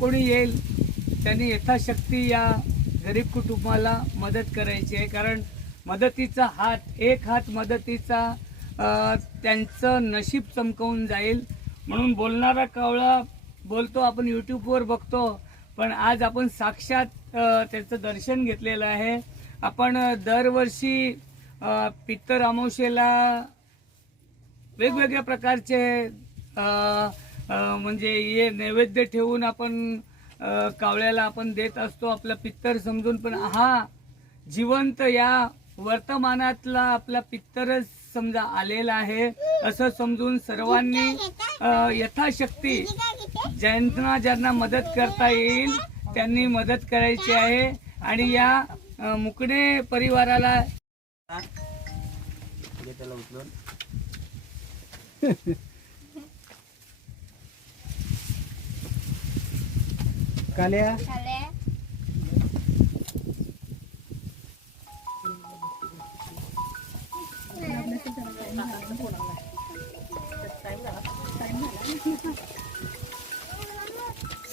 कोणी येईल त्यांनी यथाशक्ती या गरीब कुटुंबाला मदत करायची आहे. कारण मदतीचा हात एक हात मदतीचा त्यांचं नशीब चमकवून जाईल. म्हणून बोलणारा कावळा बोलतो आपण यूट्यूबवर बघतो. पण आज आपण साक्षात त्यांचं त्याचं दर्शन घेतलेलं आहे. आपण दरवर्षी पित्तर अमावशेला वेगवेगळ्या प्रकारचे म्हणजे हे नैवेद्य ठेवून आपण कावळ्याला आपण देत असतो आपला पित्तर समजून पण हा जिवंत या वर्तमानातला आपला पित्तरच समजा आलेला आहे असं समजून सर्वांनी यथाशक्ती ज्यांना ज्यांना मदत करता येईल त्यांनी मदत करायची आहे. आणि या अ, मुकणे परिवाराला काल्या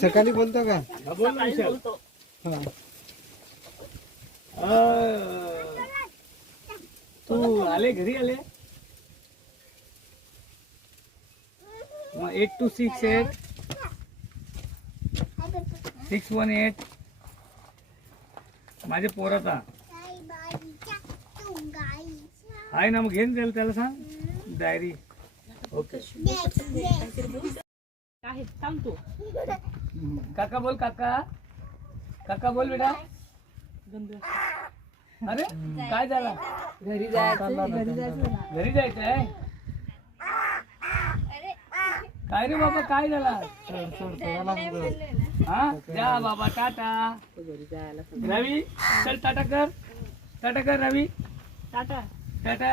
सकाळी बोलतो का हा, बोल ना, विशाल. हा अ, तू आले घरी आले मग eight two six eight six one eight. माझे पोराचा. आहे ना मग घेऊन जाईल त्याला सांग. डायरी. ओके. काका बोल काका. काका बोल बेटा अरे काय झाला? घरी जायचं घरी जायचं घरी जायचं आहे काय रे बाबा काय झाला? हा? जा बाबा टाटा. रवी चल टाटा कर. टाटा कर रवी. टाटा. टाटा.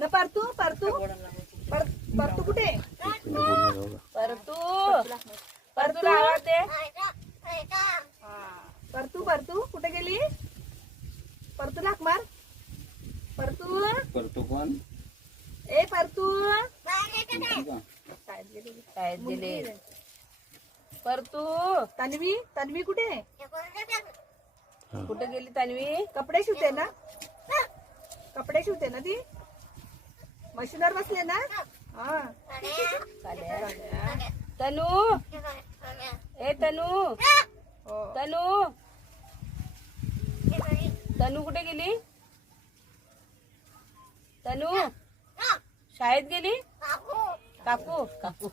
न परतू परतू. पर- परतू कुठे? परतू. परतू. आवाज दे परतू परतू कुठे गेली? परतू लाक मार. परतू. करतो कोण? ए परतू. शाळेत गेले परतू. तन्वी तन्वी कुठे? कुठे गेली तन्वी? कपडे शिवते ना? कपडे शिवते ना ती? मशीनवर बसले ना? हा. तनू. ए तनू. हो. तनू. तनू कुठे गेली? तनू. शाळेत गेली? काकू. काकू? काकू.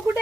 कुठे?